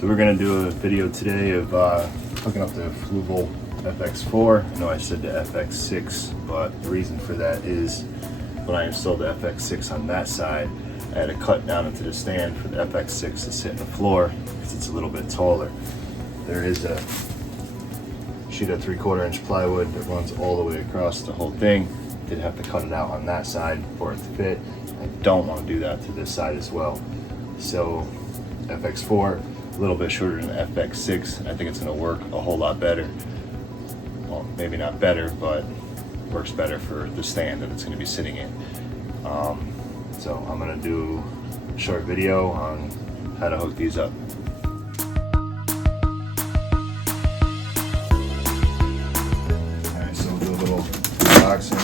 So we're going to do a video today of hooking up the Fluval FX4. I know I said the FX6, but the reason for that is when I installed the FX6 on that side, I had to cut down into the stand for the FX6 to sit in the floor because it's a little bit taller. There is a sheet of 3/4 inch plywood that runs all the way across the whole thing. Did have to cut it out on that side for it to fit. I don't want to do that to this side as well. So FX4, a little bit shorter than the FX6. I think it's going to work a whole lot better. Well, maybe not better, but works better for the stand that it's going to be sitting in. So I'm going to do a short video on how to hook these up. Alright, so we'll do a little unboxing.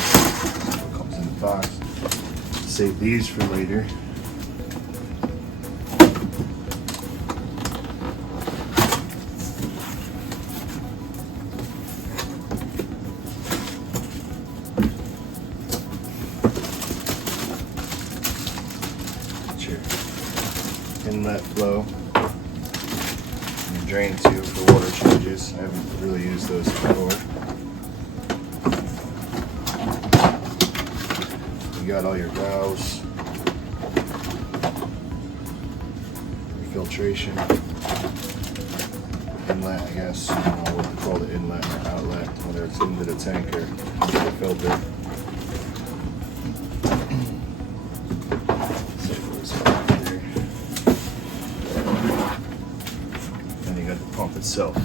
What comes in the box. Save these for later. Inlet flow and drain tube for water changes. I haven't really used those before. You got all your valves, your filtration, inlet, I guess. I don't know what to call the inlet or outlet, whether it's into the tank or into the filter. Pump itself.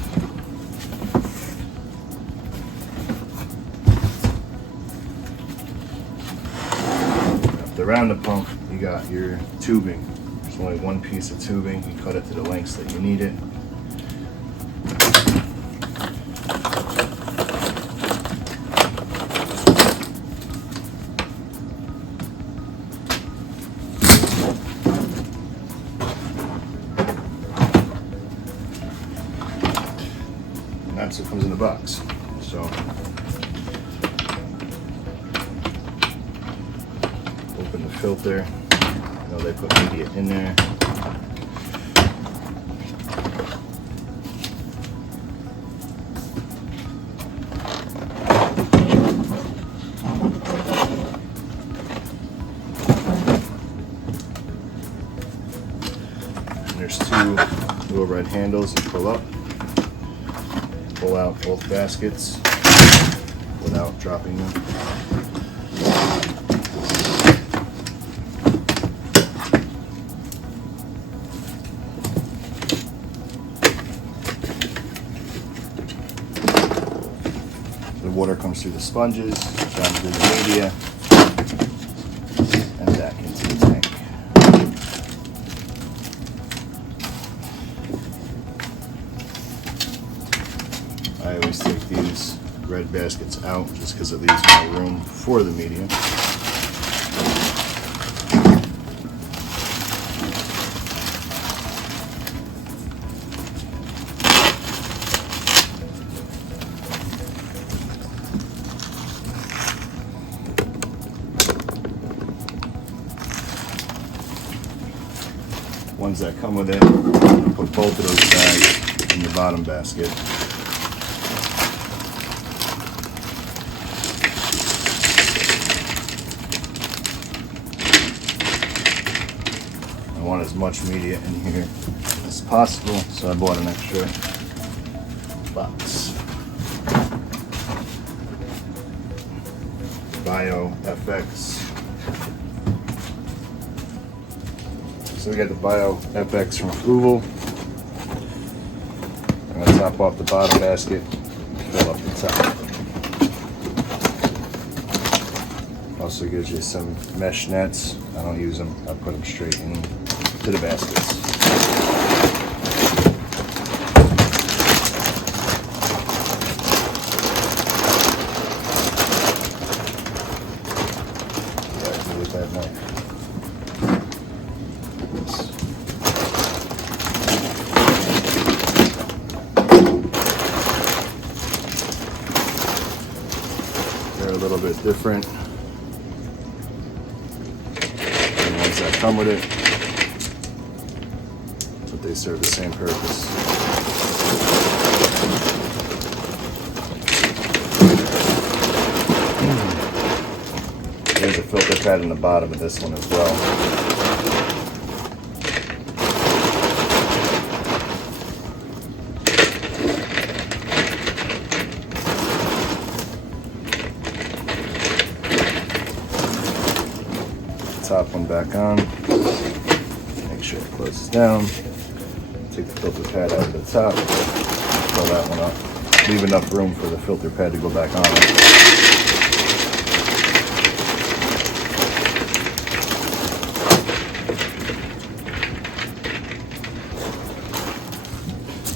Around the pump, you got your tubing. There's only one piece of tubing. You cut it to the lengths that you need it. That's what comes in the box. So open the filter. I know they put media in there. And there's two little red handles you pull up. Pull out both baskets without dropping them. The water comes through the sponges, down through the media, and back into the tank. I always take these red baskets out just because it leaves more room for the medium. Ones that come with it, put both of those bags in the bottom basket. I want as much media in here as possible, so I bought an extra box. Bio FX. So we got the Bio FX from Fluval. I'm going to top off the bottom basket, fill up the top. Also gives you some mesh nets. I don't use them, I put them straight in to the baskets. Yeah, with that knife. They're a little bit different than the ones that come with it. but they serve the same purpose. There's a filter pad in the bottom of this one as well. Top one back on. Make sure it closes down. Take the filter pad out of the top. Fill that one up. Leave enough room for the filter pad to go back on.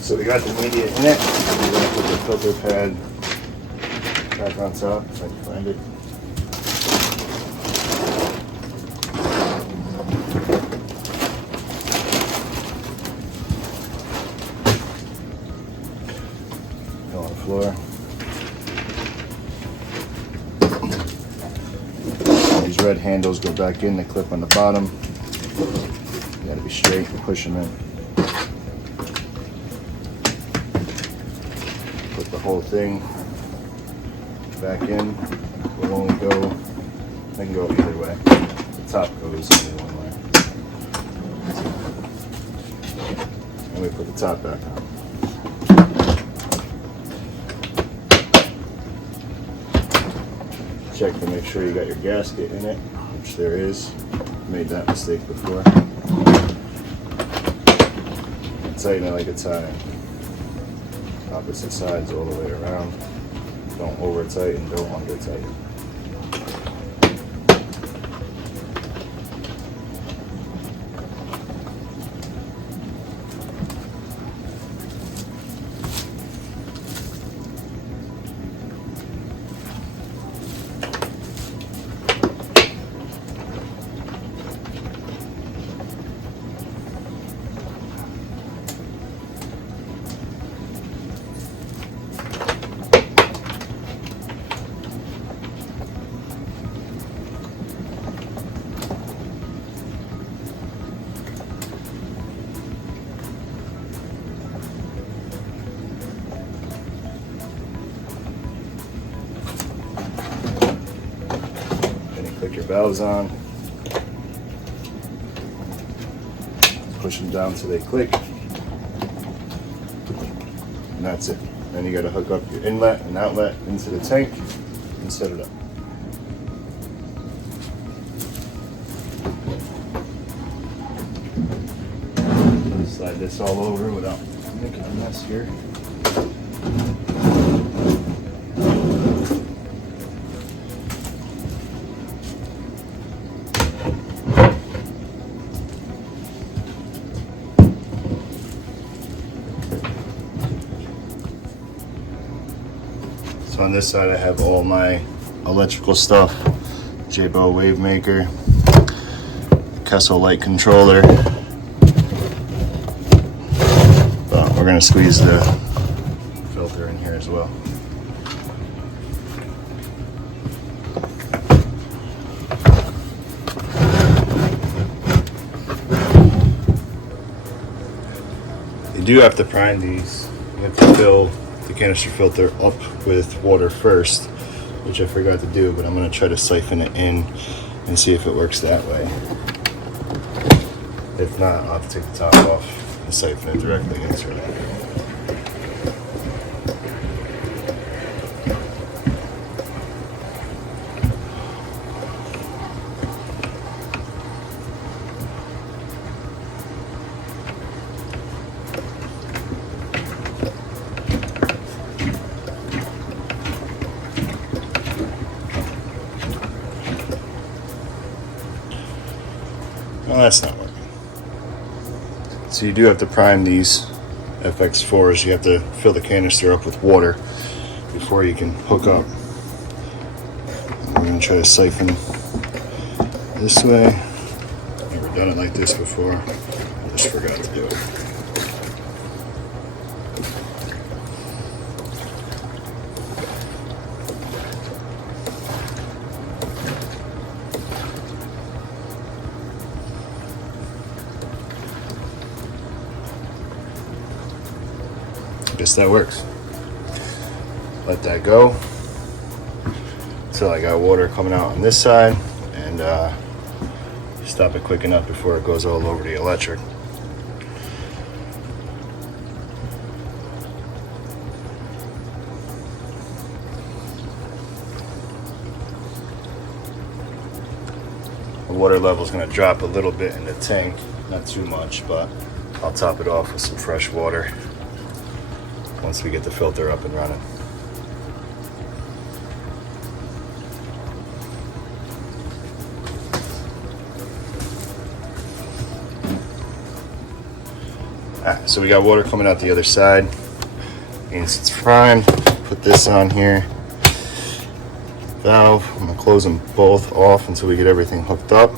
So we got the media in it. We're going to put the filter pad back on top if I can find it. Go on the floor. These red handles go back in, they clip on the bottom. You gotta be straight and push them in. Put the whole thing back in. Will only go, they can go either way. The top goes only one way. And we put the top back on. Check to make sure you got your gasket in it, which there is. Made that mistake before. Tighten it like a tie. Opposite sides all the way around. Don't over tighten, don't under tighten. Click your valves on. Push them down so they click. And that's it. Then you got to hook up your inlet and outlet into the tank and set it up. Slide this all over without making a mess here. So on this side I have all my electrical stuff. J-Bow wave maker, Kessel light controller. But we're going to squeeze the filter in here as well. You do have to prime these. You have to fill the canister filter up with water first, which I forgot to do, but I'm going to try to siphon it in and see if it works that way. If not, I'll have to take the top off and siphon it directly into it. Well, that's not working. So you do have to prime these FX4s. You have to fill the canister up with water before you can hook up. And we're going to try to siphon this way. Never done it like this before. I just forgot to do it. guess that works. Let that go until I got water coming out on this side, and stop it quick enough before it goes all over the electric. The water level is going to drop a little bit in the tank, not too much, but I'll top it off with some fresh water once we get the filter up and running. Alright, so we got water coming out the other side. Means it's fine. Put this on here. Valve. I'm going to close them both off until we get everything hooked up.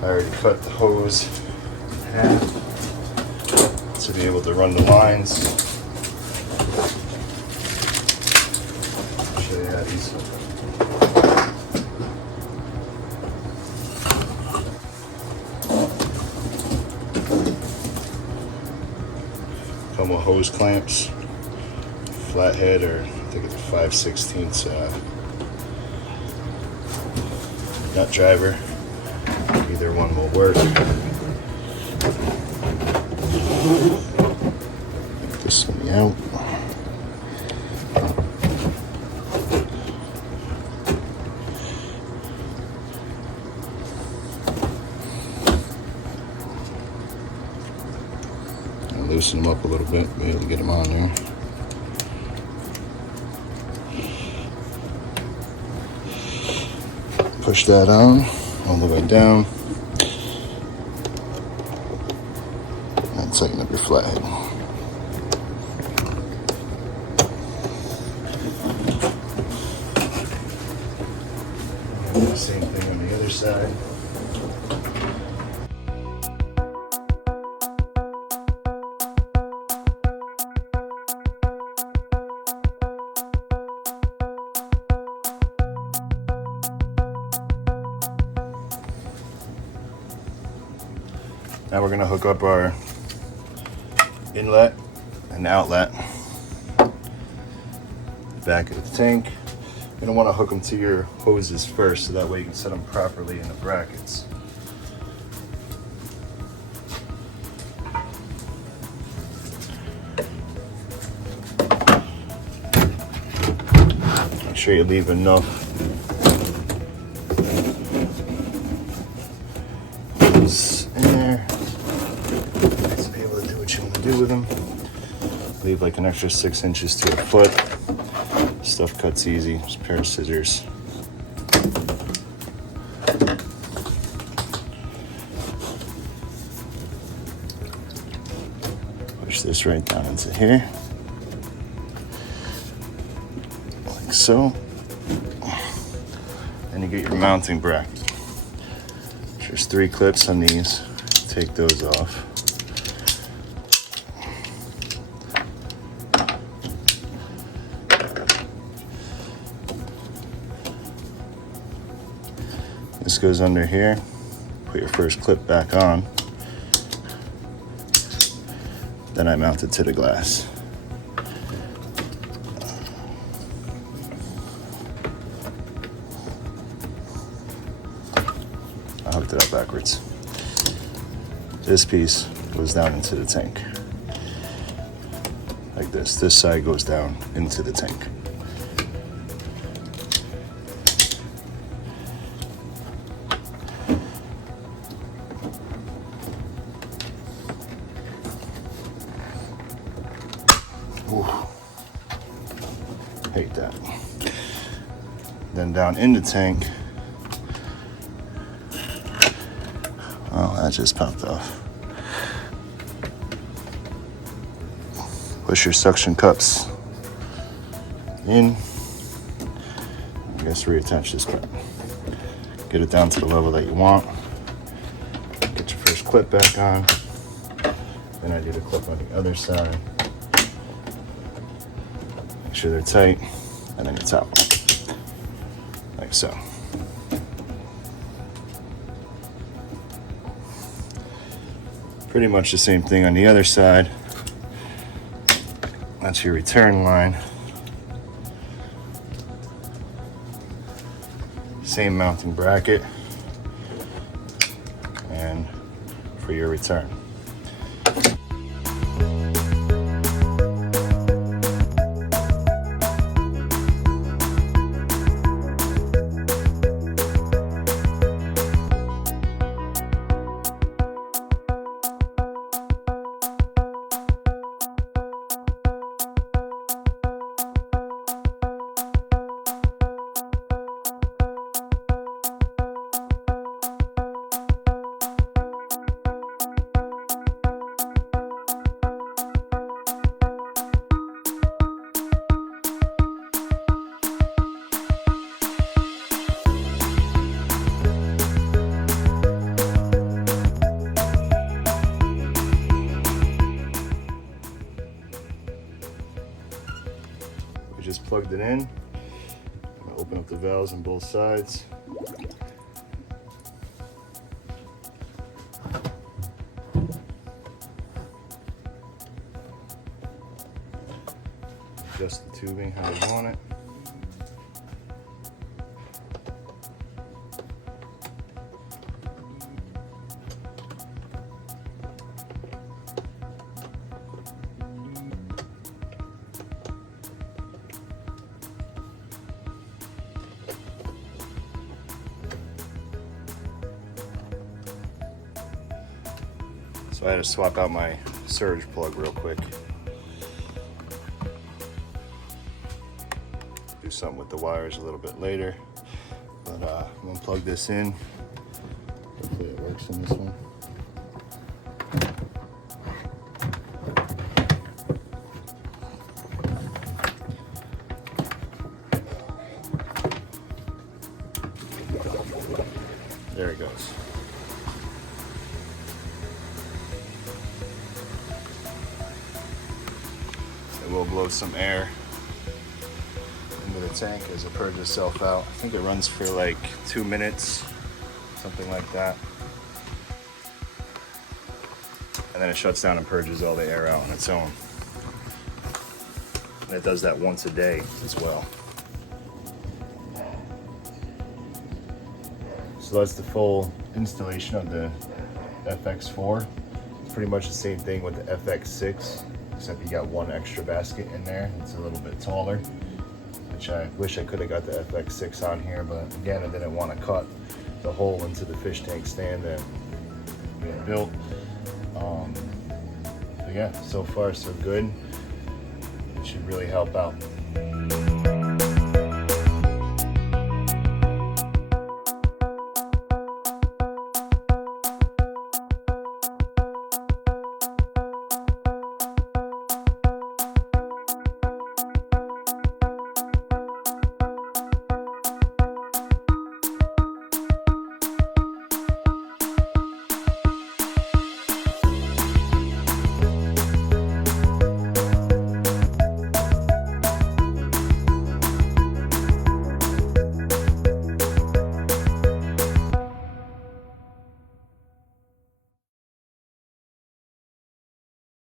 I already cut the hose in half to be able to run the lines. I'll show you how these come with hose clamps, flathead, or I think it's a 5/16 nut driver. Either one will work. Get this one out. And loosen them up a little bit, be able to get them on there. Push that on all the way down. And tighten up your flathead. And the same thing on the other side. Now we're going to hook up our inlet and outlet back of the tank. You're going to want to hook them to your hoses first so that way you can set them properly in the brackets. Make sure you leave enough hose in there to be able to do what you want to do with them. Leave like an extra 6 inches to a foot. Stuff cuts easy. Just a pair of scissors. Push this right down into here. Like so. And you get your mounting bracket. There's 3 clips on these. Take those off. This goes under here. Put your first clip back on. Then I mount it to the glass. I hooked it up backwards. This piece goes down into the tank. Like this. This side goes down into the tank. Ooh. Hate that. Then down in the tank. Oh, that just popped off. Push your suction cups in. I guess reattach this part. Get it down to the level that you want. Get your first clip back on. Then I do the clip on the other side. Make sure they're tight. And then your top one. Like so. Pretty much the same thing on the other side. That's your return line. Same mounting bracket, and for your return. Just plugged it in. I'm gonna open up the valves on both sides. Adjust the tubing how you want it. So I had to swap out my surge plug real quick. Do something with the wires a little bit later. But I'm gonna plug this in. Hopefully it works in this one. There it goes. It will blow some air into the tank as it purges itself out. I think it runs for like 2 minutes, something like that. And then it shuts down and purges all the air out on its own. And it does that once a day as well. So that's the full installation of the FX4. It's pretty much the same thing with the FX6. Except you got one extra basket in there. It's a little bit taller, which I wish I could have got the FX6 on here, but again, I didn't want to cut the hole into the fish tank stand that we had built. But yeah, so far so good. It should really help out.